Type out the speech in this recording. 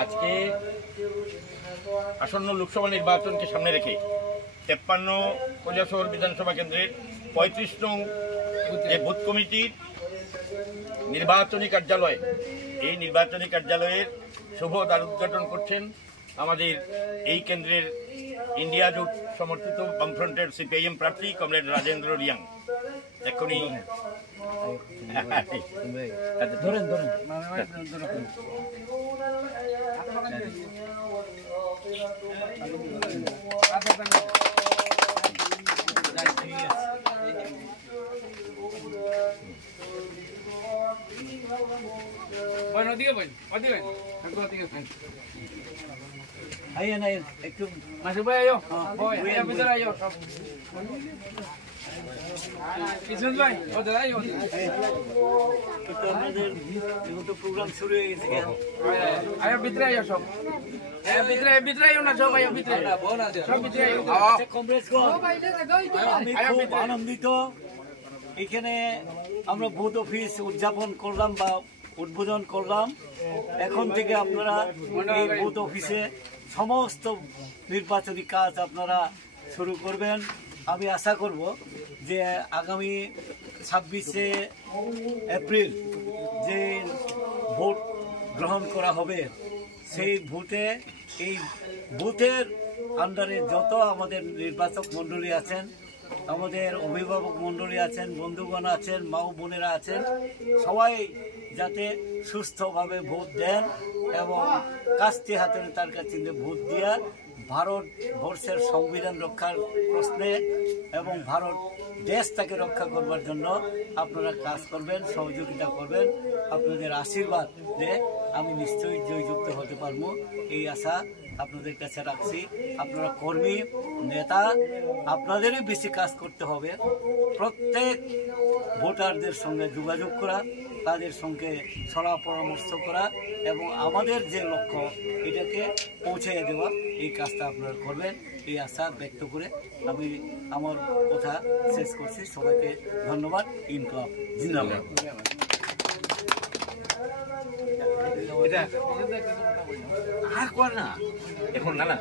আজকে আসন্ন লোকসভা নির্বাচনকে সামনে রেখে 53 কৈলাসহর বিধানসভা কেন্দ্রের 35 নং যে বুথ কমিটির নির্বাচনী কার্যালয়, এই নির্বাচনী কার্যালয়ের শুভ দ্বার উদ্ঘাটন করছেন আমাদের এই কেন্দ্রের ইন্ডিয়া জোট সমর্থিত বামফ্রন্টের সিপিআইএম প্রার্থী কমরেড রাজেন্দ্র রিয়াং। এখনই একটু masuk boy ayo boy ayo pintar ayo কিছু ভাই ওদের আইও তো আমাদের এখন তো প্রোগ্রাম শুরু হয়ে গেছে আয়ো ভিতরে আইও সব ভিতরে আইও না সব আইও ভিতরে সব ভিতরে আইও কংগ্রেস আমি খুব আনন্দিত। এখানে আমরা বুথ অফিস উদযাপন করলাম বা উদ্বোধন করলাম। এখন থেকে আপনারা এই বুথ অফিসে সমস্ত নির্বাচনী কাজ আপনারা শুরু করবেন। আমি আশা করব যে আগামী 26শে এপ্রিল যে ভোট গ্রহণ করা হবে, সেই ভোটে এই বুথের আন্ডারে যত আমাদের নির্বাচক মণ্ডলী আছেন, আমাদের অভিভাবক মণ্ডলী আছেন, বন্ধুগণ আছেন, মা বোনেরা আছেন, সবাই যাতে সুস্থভাবে ভোট দেন এবং কাস্তে হাতে তার কাছে ভোট দিয়া ভারতবর্ষের সংবিধান রক্ষার প্রশ্নে এবং ভারত দেশটাকে রক্ষা করবার জন্য আপনারা কাজ করবেন, সহযোগিতা করবেন। আপনাদের আশীর্বাদ যে আমি নিশ্চয়ই জয়যুক্ত হতে পারবো, এই আশা আপনাদের কাছে রাখছি। আপনারা কর্মী নেতা, আপনাদেরই বেশি কাজ করতে হবে। প্রত্যেক ভোটারদের সঙ্গে যোগাযোগ করা, তাদের সঙ্গে সলা পরামর্শ করা এবং আমাদের যে লক্ষ্য এটাকে পৌঁছে দেওয়া, এই কাজটা আপনারা করবেন, এই আশা ব্যক্ত করে আমি আমার কথা শেষ করছি। সবাইকে ধন্যবাদ। ইনকলাব জিন্দাবাদ। আর কর না এখন না